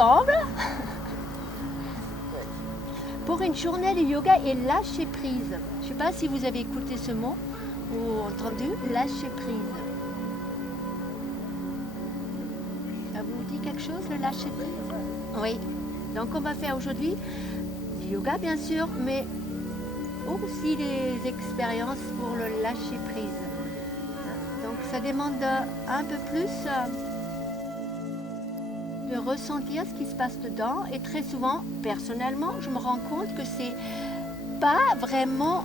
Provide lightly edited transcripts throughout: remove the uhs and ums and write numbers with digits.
ensemble pour une journée de yoga et lâcher prise. Je ne sais pas si vous avez écouté ce mot ou entendu, lâcher prise. Ça vous dit quelque chose, le lâcher prise? Oui. Donc on va faire aujourd'hui du yoga bien sûr, mais aussi des expériences pour le lâcher prise. Donc ça demande un peu plus de ressentir ce qui se passe dedans, et très souvent, personnellement, je me rends compte que c'est pas vraiment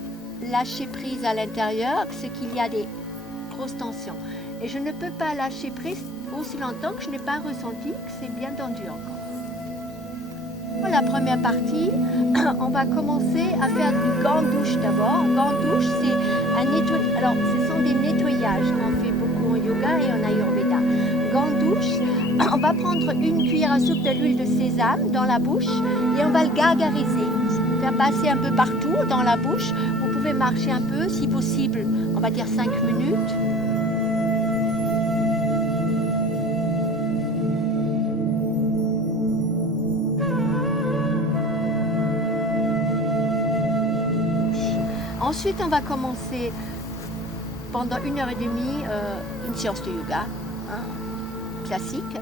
lâcher prise à l'intérieur, c'est qu'il y a des grosses tensions. Et je ne peux pas lâcher prise aussi longtemps que je n'ai pas ressenti que c'est bien tendu encore. Pour la première partie, on va commencer à faire du gant douche d'abord. Gant douche, c'est un nettoyage. Alors, ce sont des nettoyages qu'on fait beaucoup en yoga et en ayurveda. Gant douche, on va prendre une cuillère à soupe de l'huile de sésame dans la bouche et on va le gargariser. Faire passer un peu partout dans la bouche. Vous pouvez marcher un peu, si possible, on va dire 5 minutes. Ensuite, on va commencer pendant 1h30 une séance de yoga classique.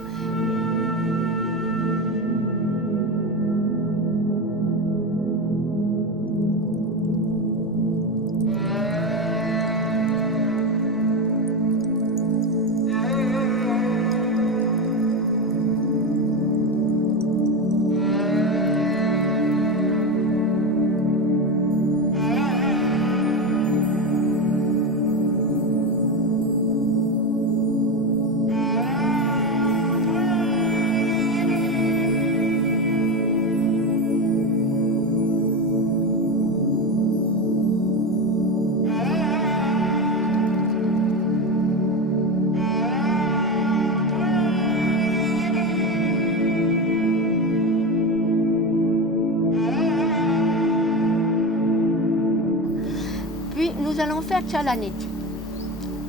Nous allons faire Chalaneti.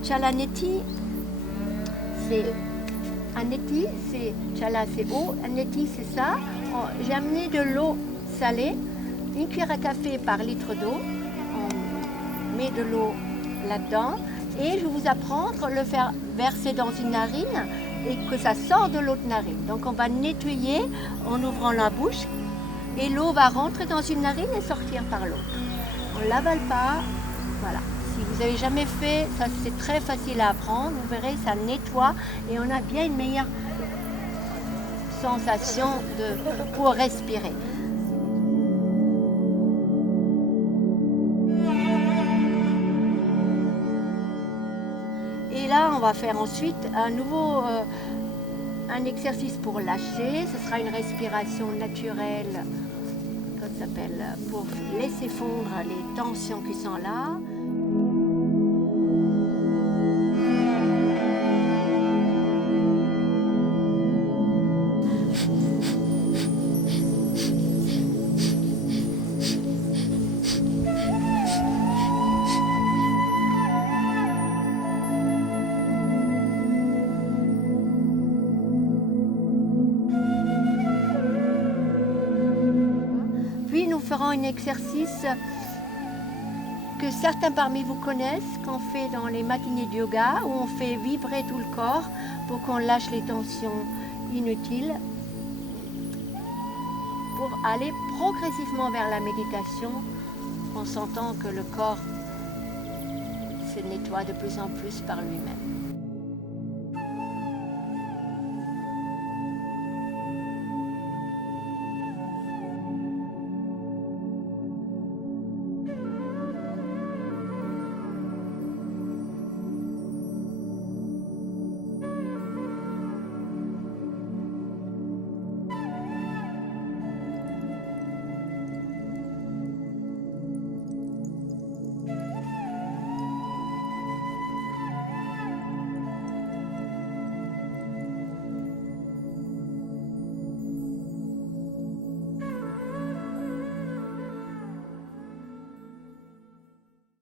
Chalaneti, c'est un neti, c'est Chala, c'est eau, un neti, c'est ça. J'ai amené de l'eau salée, une cuillère à café par litre d'eau. On met de l'eau là-dedans et je vais vous apprendre à le faire verser dans une narine et que ça sort de l'autre narine. Donc on va nettoyer en ouvrant la bouche et l'eau va rentrer dans une narine et sortir par l'autre. On ne l'avale pas. Voilà. Si vous n'avez jamais fait, ça c'est très facile à apprendre. Vous verrez, ça nettoie et on a bien une meilleure sensation pour respirer. Et là, on va faire ensuite un exercice pour lâcher. Ce sera une respiration naturelle, ça s'appelle, pour laisser fondre les tensions qui sont là. Puis nous ferons un exercice que certains parmi vous connaissent, qu'on fait dans les matinées de yoga, où on fait vibrer tout le corps pour qu'on lâche les tensions inutiles, pour aller progressivement vers la méditation, en sentant que le corps se nettoie de plus en plus par lui-même.